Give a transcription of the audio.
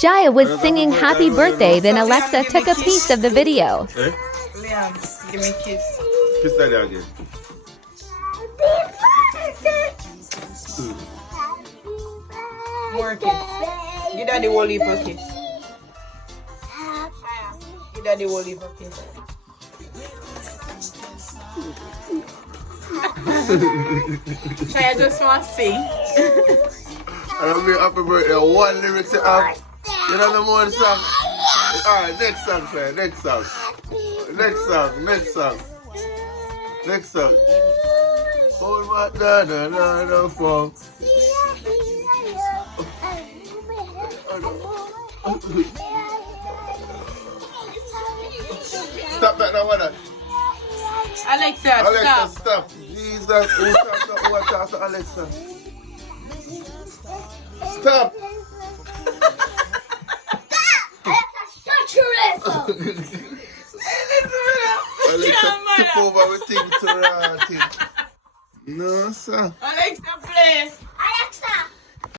Shyah was singing happy birthday, then Alexa took a piece of the video. Eh? Liam, give me a kiss. Kiss daddy again. More kiss. Give daddy whole heap of kiss. Give daddy whole heap of kiss. I just want to sing. I'll be happy birthday. One lyric to have. You know the more song. Alright, next song, sir. Next song. Next song. Next song. Next song. Oh my da funk. Stop that now, what? Alexa, Alexa, stop. stop. Jesus, who talks to Alexa? Stop. Alexa, shut your ass up! Alexa, tip over with thing to rotting. No, sir. Alexa, play. Alexa,